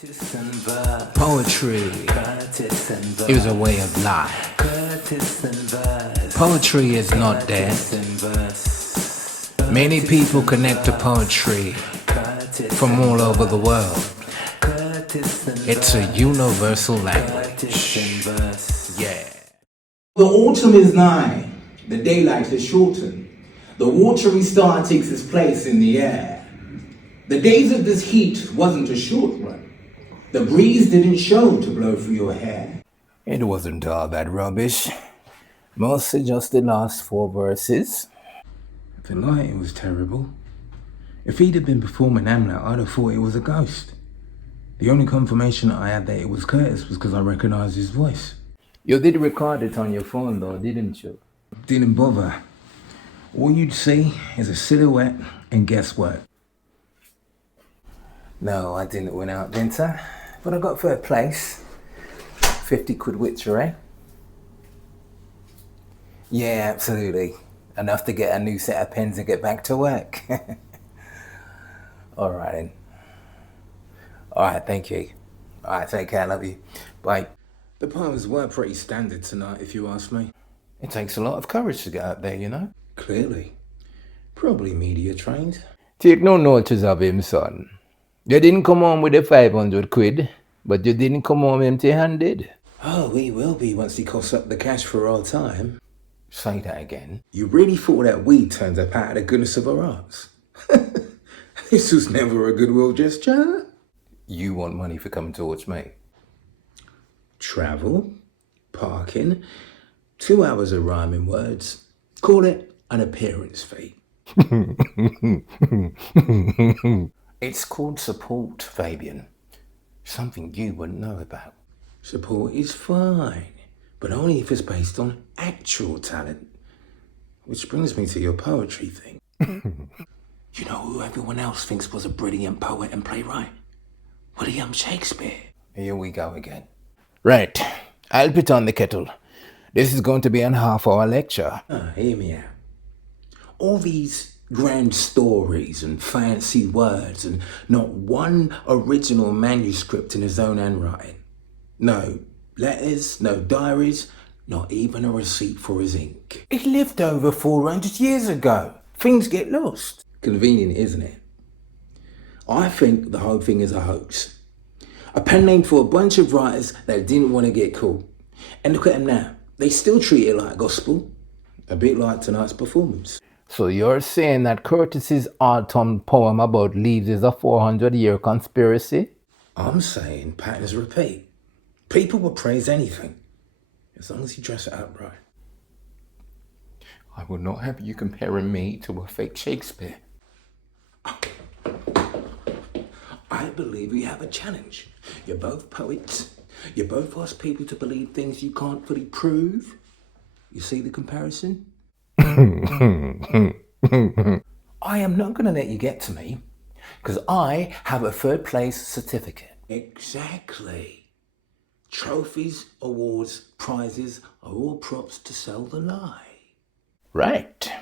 Poetry is a way of life. Poetry is not dead. Many people connect to poetry from all over the world. It's a universal language. Yeah. The autumn is nigh, the daylight is shortened, the watery star takes its place in the air. The days of this heat wasn't a short one. The breeze didn't show to blow through your hair. It wasn't all that rubbish. Mostly just the last 4 verses. The lighting was terrible. If he'd have been performing Hamlet, I'd have thought it was a ghost. The only confirmation I had that it was Curtis was because I recognised his voice. You did record it on your phone though, didn't you? Didn't bother. All you'd see is a silhouette and guesswork. No, I didn't win out, didn't I? But I got 3rd place. 50 quid witcher, eh? Yeah, absolutely. Enough to get a new set of pens and get back to work. Alright then. Alright, thank you. Alright, take care, love you. Bye. The poems were pretty standard tonight, if you ask me. It takes a lot of courage to get out there, you know? Clearly. Probably media trained. Take no notice of him, son. You didn't come home with the 500 quid, but you didn't come home empty-handed. Oh, he will be once he coughs up the cash for our time. Say that again. You really thought that weed turned up out of the goodness of our hearts? This was never a goodwill gesture. You want money for coming towards me? Travel, parking, 2 hours of rhyming words. Call it an appearance fee. It's called support, Fabian. Something you wouldn't know about. Support is fine, but only if it's based on actual talent. Which brings me to your poetry thing. You know who everyone else thinks was a brilliant poet and playwright? William Shakespeare. Here we go again. Right, I'll put on the kettle. This is going to be a half-hour lecture. Hear me out. All these grand stories and fancy words and not one original manuscript in his own handwriting. No letters, no diaries, not even a receipt for his ink. It lived over 400 years ago. Things get lost. Convenient, isn't it? I think the whole thing is a hoax. A pen name for a bunch of writers that didn't want to get caught. And look at them now. They still treat it like gospel. A bit like tonight's performance. So you're saying that Curtis's autumn poem about leaves is a 400-year conspiracy? I'm saying patterns repeat. People will praise anything, as long as you dress it up right. I will not have you comparing me to a fake Shakespeare. I believe we have a challenge. You're both poets. You both ask people to believe things you can't fully prove. You see the comparison? I am not going to let you get to me, because I have a 3rd place certificate. Exactly. Trophies, awards, prizes are all props to sell the lie. Right.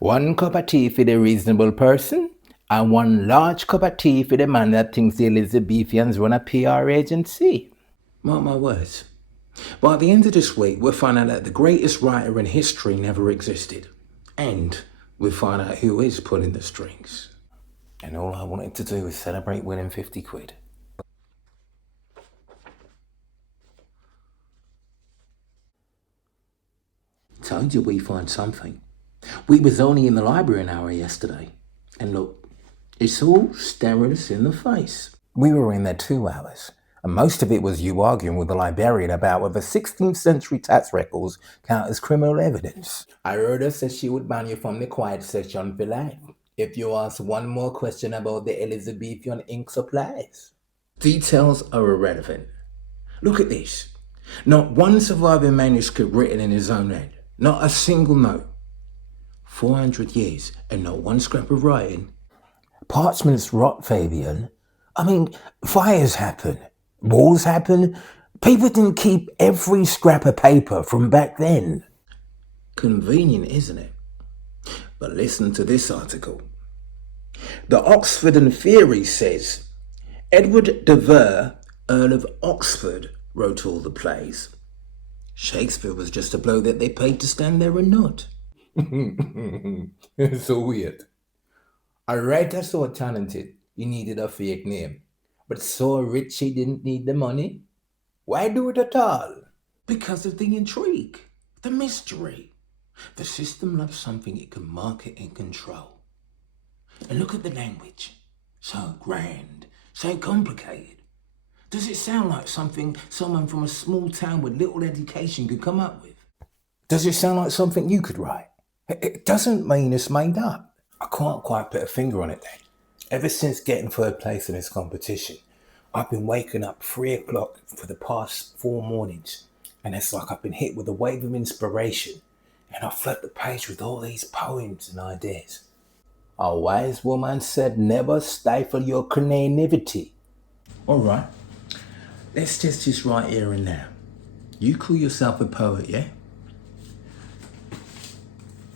1 cup of tea for the reasonable person, and 1 large cup of tea for the man that thinks the Elizabethans run a PR agency. Mark my words. By the end of this week, we'll find out that the greatest writer in history never existed. And we'll find out who is pulling the strings. And all I wanted to do was celebrate winning 50 quid. Told you we find something. We was only in the library an hour yesterday. And look, it's all staring us in the face. We were in there 2 hours. And most of it was you arguing with the librarian about whether 16th century tax records count as criminal evidence. I heard her say she would ban you from the quiet section for life if you ask 1 more question about the Elizabethan ink supplies. Details are irrelevant. Look at this. Not 1 surviving manuscript written in his own hand. Not a single note. 400 years and not 1 scrap of writing. Parchments rot, Fabian. I mean, fires happen. Wars happen. People didn't keep every scrap of paper from back then. Convenient, isn't it? But listen to this article. The Oxford and Theory says Edward de Vere, Earl of Oxford, wrote all the plays. Shakespeare was just a bloke that they paid to stand there and nod. It's so weird. A writer so talented, he needed a fake name. But so rich he didn't need the money? Why do it at all? Because of the intrigue, the mystery. The system loves something it can market and control. And look at the language. So grand, so complicated. Does it sound like something someone from a small town with little education could come up with? Does it sound like something you could write? It doesn't mean it's made up. I can't quite put a finger on it then. Ever since getting third place in this competition, I've been waking up 3 o'clock for the past 4 mornings, and it's like I've been hit with a wave of inspiration, and I flood the page with all these poems and ideas. A wise woman said, never stifle your creativity. All right, let's test this right here and now. You call yourself a poet, yeah?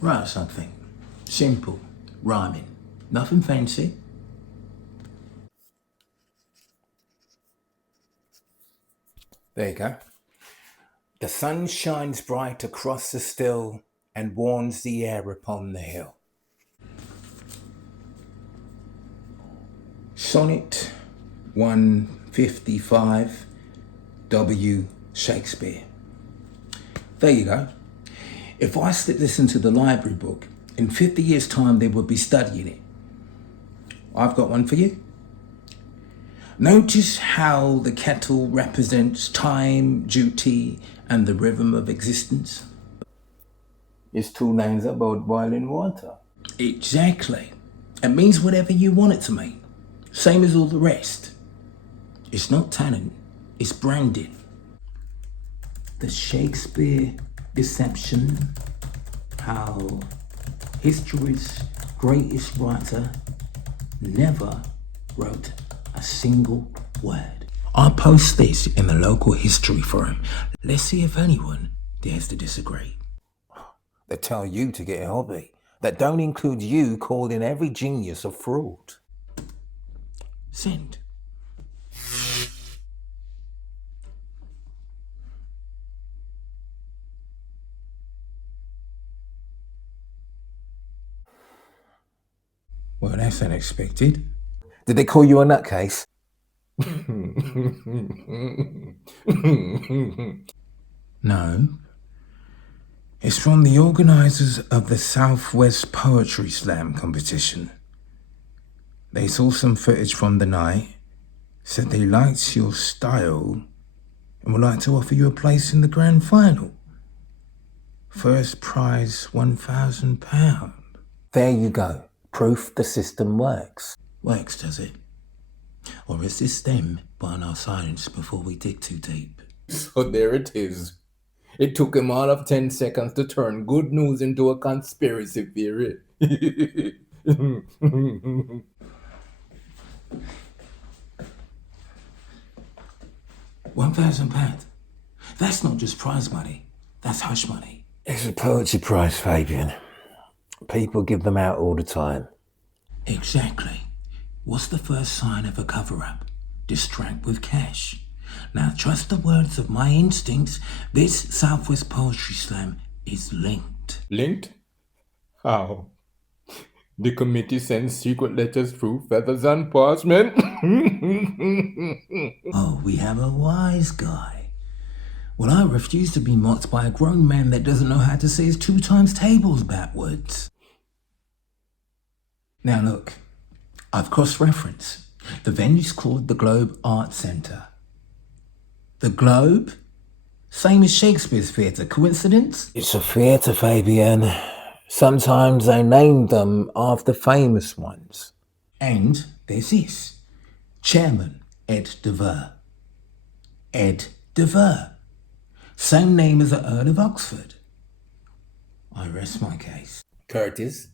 Write something. Simple, rhyming, nothing fancy. There you go. The sun shines bright across the still and warms the air upon the hill. Sonnet 155, W. Shakespeare. There you go. If I slip this into the library book, in 50 years' time they would be studying it. I've got one for you. Notice how the kettle represents time, duty, and the rhythm of existence. It's 2 lines about boiling water. Exactly. It means whatever you want it to mean. Same as all the rest. It's not talent, it's branding. The Shakespeare deception, how history's greatest writer never wrote a single word. I'll post this in the local history forum. Let's see if anyone dares to disagree. They tell you to get a hobby that don't include you calling every genius a fraud. Send. Well, that's unexpected. Did they call you a nutcase? No. It's from the organisers of the Southwest Poetry Slam competition. They saw some footage from the night, said they liked your style, and would like to offer you a place in the grand final. First prize, £1,000. There you go. Proof the system works. Works, does it? Or is this them buying our silence before we dig too deep? So there it is. It took him all of 10 seconds to turn good news into a conspiracy theory. £1,000. That's not just prize money, that's hush money. It's a poetry prize, Fabian. People give them out all the time. Exactly. What's the first sign of a cover-up? Distract with cash. Now, trust the words of my instincts. This Southwest Poetry Slam is linked. Linked? How? The committee sends secret letters through feathers and parchment? Oh, we have a wise guy. Well, I refuse to be mocked by a grown man that doesn't know how to say his 2 times tables backwards. Now look, I've cross-referenced. The venue's called the Globe Art Centre. The Globe? Same as Shakespeare's theatre. Coincidence? It's a theatre, Fabian. Sometimes they name them after famous ones. And there's this. Chairman Ed de Vere. Ed de Vere. Same name as the Earl of Oxford. I rest my case. Curtis,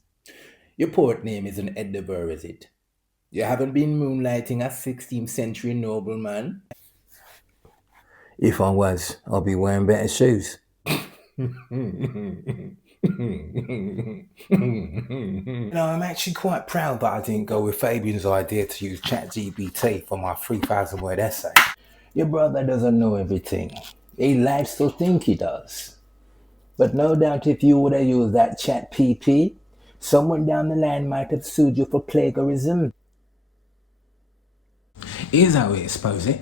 your poet name isn't Ed de Vere, is it? You haven't been moonlighting as 16th century nobleman? If I was, I'd be wearing better shoes. I'm actually quite proud that I didn't go with Fabian's idea to use ChatGPT for my 3,000-word essay. Your brother doesn't know everything. He likes to think he does. But no doubt if you would have used that ChatPP, someone down the line might have sued you for plagiarism. Here's how we expose it.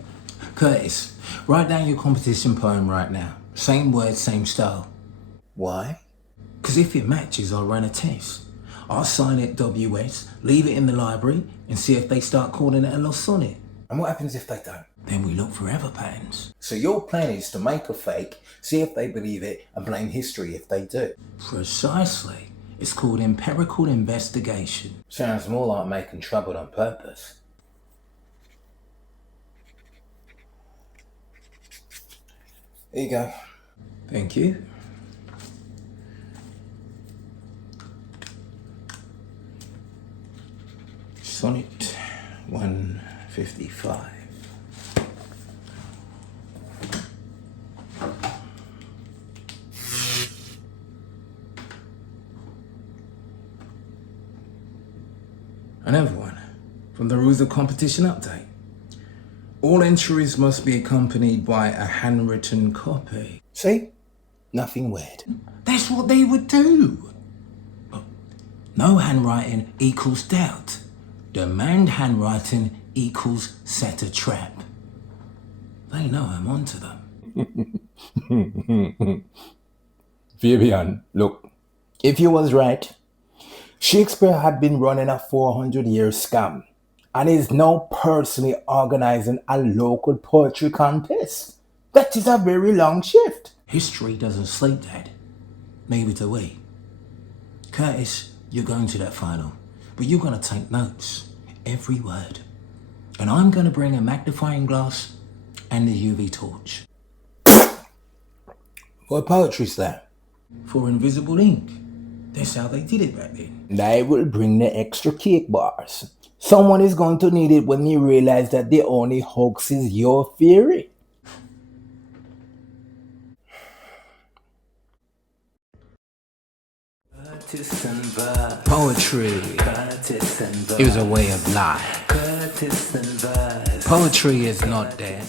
Curtis, write down your competition poem right now. Same words, same style. Why? Because if it matches, I'll run a test. I'll sign it WS, leave it in the library, and see if they start calling it a lost sonnet. And what happens if they don't? Then we look for error patterns. So your plan is to make a fake, see if they believe it, and blame history if they do. Precisely. It's called empirical investigation. Sounds more like making trouble on purpose. Here you go. Thank you. Sonnet 155. Another one from the Rules of Competition update. All entries must be accompanied by a handwritten copy. See? Nothing weird. That's what they would do. No handwriting equals doubt. Demand handwriting equals set a trap. They know I'm onto them. Fabian, look, if you was right, Shakespeare had been running a 400-year scam and is now personally organizing a local poetry contest. That is a very long shift. History doesn't sleep, Dad. Neither do we. Curtis, you're going to that final, but you're going to take notes, every word. And I'm going to bring a magnifying glass and a UV torch. What poetry's that? For invisible ink. That's how they did it back then. They will bring the extra cake bars. Someone is going to need it when you realize that the only hoax is your theory. Poetry is a way of life. Poetry is not dead.